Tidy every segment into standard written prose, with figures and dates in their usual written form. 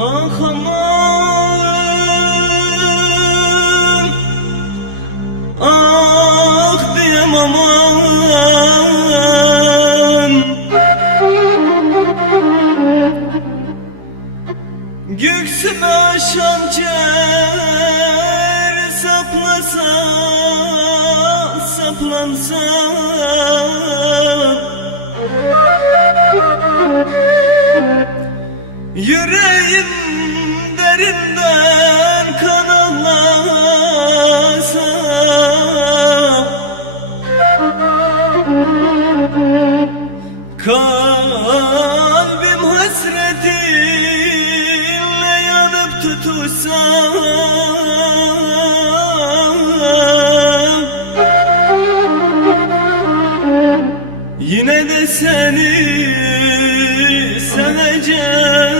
Ah aman, ah diyem aman. Göksüme şançer saplasa, saplansa, yüreğim derinden kan ağlasa, kalbim hasretinle yanıp tutuşsa, yine de seni seveceğim.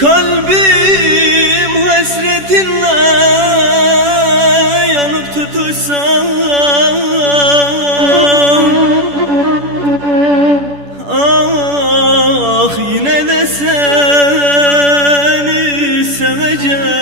Kalbim hasretinle yanıp tutuşsa, ah yine de seni seveceğim.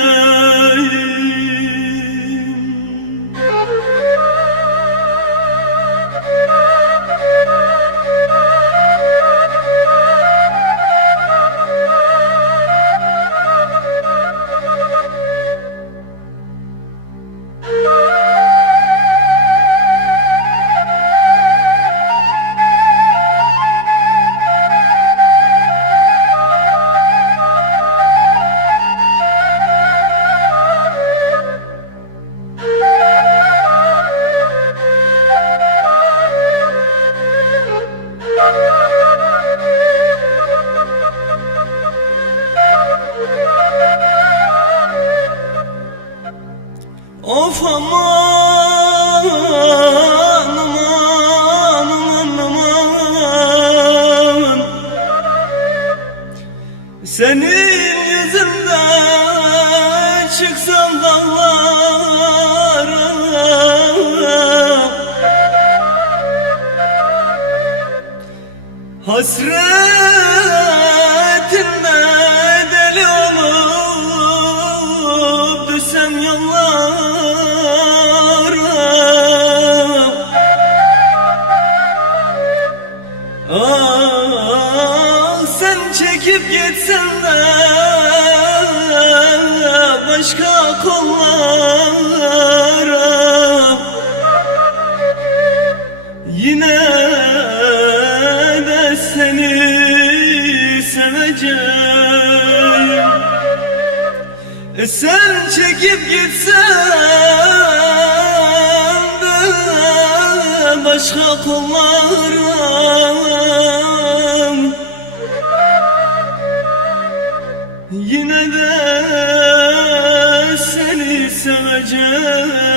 Of aman, aman, aman, aman. Senin yüzünden çıksam dağlara, hasretinle deli olup düşsem yollara. Ah sen çekip gitsen de başka kollara, yine de seni seveceğim. Sen çekip gitsen de başka kollara, yine de seni seveceğim.